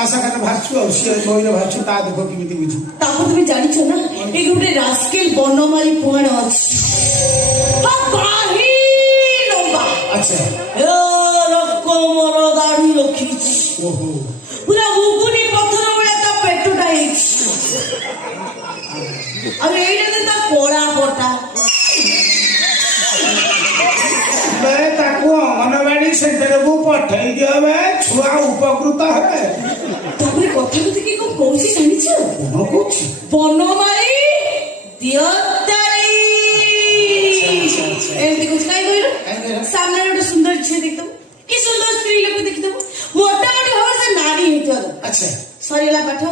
महाशाखा भाषु और सी बही भाषु ता दुख केमिति बुझु तापर तुम जानिछ ना ए गुटे रास्केल बनमाली पुआण अछि हा बाही लंबा अच्छा ए रकमर दाढ़ी रखिछि ओहो पूरा गुगुनी पत्थर बळे ता पेटुटा हिछ अब एइटा ता कोड़ा पटा मैं ताको अंगनवाड़ी सेंटर को पठाई दियो बे छुआ उपकृत है तबरे कथा कथि की को कोसी जानिछ कोन कोछि बनमाली दियतारी एमती कुछ काय कहिरो सामने ଗୋଟେ सुंदर झियो देखतो कि सुंदर स्त्री लोक देखतो मोटा मोटी हो से नारी हेतो अच्छा सरीला पाठ